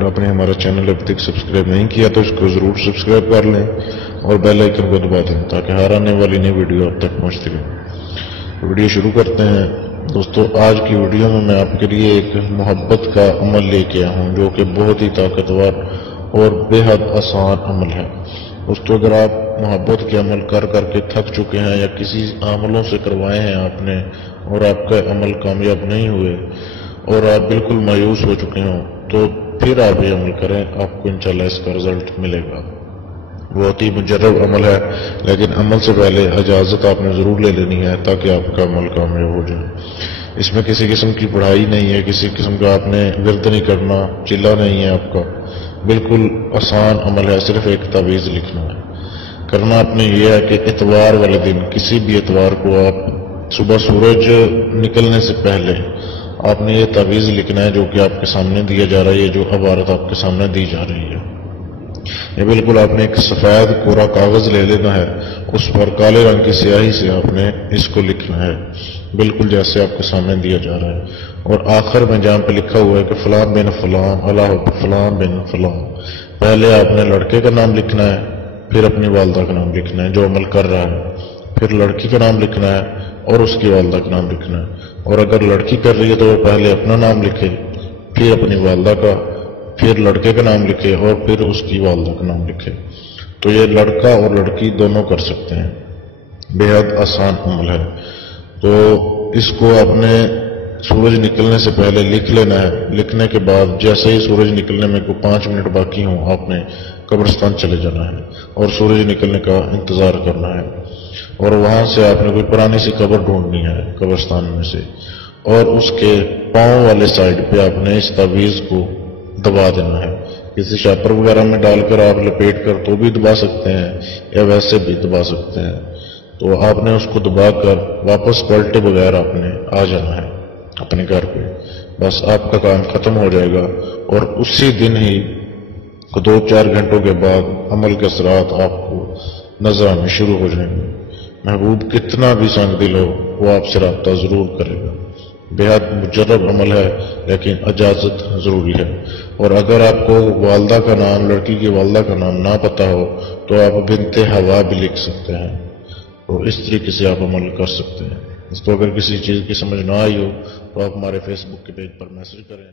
اگر آپ نے ہمارا چینل ابھی تک سبسکرائب نہیں کیا تو اس کو ضرور سبسکرائب کر لیں اور بیل آئیکن کو دبا دیں تاکہ ہر آنے والی نئی ویڈیو آپ تک پہنچتی رہے۔ ویڈیو شروع کرتے ہیں دوستو۔ آج کی ویڈیو میں آپ کے لیے ایک محبت کا عمل لے کے آیا ہوں جو کہ بہت ہی طاقتور اور بے حد آسان عمل ہے۔ دوستو، اگر آپ محبت کے عمل کر کے تھک چکے ہیں یا کسی عملوں سے کروائے ہیں آپ نے اور آپ کا عمل کامیاب نہیں ہوئے اور آپ بالکل مایوس ہو چکے ہوں تو پھر آپ یہ عمل کریں، آپ کو انشاءاللہ اس کا رزلٹ ملے گا۔ بہت ہی مجرب عمل ہے، لیکن عمل سے پہلے اجازت آپ نے ضرور لے لینی ہے تاکہ آپ کا عمل کامیاب ہو جائے۔ اس میں کسی قسم کی پڑھائی نہیں ہے، کسی قسم کا آپ نے ورد نہیں کرنا، چلا نہیں ہے آپ کا، بالکل آسان عمل ہے۔ صرف ایک تعویذ لکھنا ہے۔ کرنا آپ نے یہ ہے کہ اتوار والے دن، کسی بھی اتوار کو آپ صبح سورج نکلنے سے پہلے آپ نے یہ تعویذ لکھنا ہے جو کہ آپ کے سامنے دیا جا رہا ہے، یہ جو عبارت آپ کے سامنے دی جا رہی ہے۔ یہ بالکل آپ نے ایک سفید کوڑا کاغذ لے لینا ہے، اس پر کالے رنگ کی سیاہی سے آپ نے اس کو لکھنا ہے، بالکل جیسے آپ کے سامنے دیا جا رہا ہے۔ اور آخر میں جہاں پہ لکھا ہوا ہے کہ فلاں بن فلاں اللہ فلاں بن فلاں، پہلے آپ نے لڑکے کا نام لکھنا ہے، پھر اپنی والدہ کا نام لکھنا ہے جو عمل کر رہا ہے، پھر لڑکی کا نام لکھنا ہے اور اس کی والدہ کا نام لکھنا ہے۔ اور اگر لڑکی کر رہی ہے تو وہ پہلے اپنا نام لکھے، پھر اپنی والدہ کا، پھر لڑکے کا نام لکھے اور پھر اس کی والدہ کا نام لکھے۔ تو یہ لڑکا اور لڑکی دونوں کر سکتے ہیں، بے حد آسان عمل ہے۔ تو اس کو آپ نے سورج نکلنے سے پہلے لکھ لینا ہے۔ لکھنے کے بعد جیسے ہی سورج نکلنے میں کوئی 5 منٹ باقی ہوں آپ نے قبرستان چلے جانا ہے اور سورج نکلنے کا انتظار کرنا ہے، اور وہاں سے آپ نے کوئی پرانی سی قبر ڈھونڈنی ہے قبرستان میں سے، اور اس کے پاؤں والے سائڈ پہ آپ نے اس تعویذ کو دبا دینا ہے۔ کسی شاپر وغیرہ میں ڈال کر آپ لپیٹ کر تو بھی دبا سکتے ہیں یا ویسے بھی دبا سکتے ہیں۔ تو آپ نے اس کو دبا کر واپس پلٹے بغیر آپ نے آ جانا ہے اپنے گھر پہ، بس آپ کا کام ختم ہو جائے گا۔ اور اسی دن ہی 2-4 گھنٹوں کے بعد عمل کے اثرات آپ کو نظر آنے شروع ہو جائیں گے۔ محبوب کتنا بھی سنگ دل ہو وہ آپ سے رابطہ ضرور کرے گا۔ بے حد مجرب عمل ہے لیکن اجازت ضروری ہے۔ اور اگر آپ کو والدہ کا نام، لڑکی کی والدہ کا نام نہ پتا ہو تو آپ بنت ہوا بھی لکھ سکتے ہیں، تو اس طریقے سے آپ عمل کر سکتے ہیں۔ اس کو اگر کسی چیز کی سمجھ نہ آئی ہو تو آپ ہمارے فیس بک کے پیج پر میسج کریں۔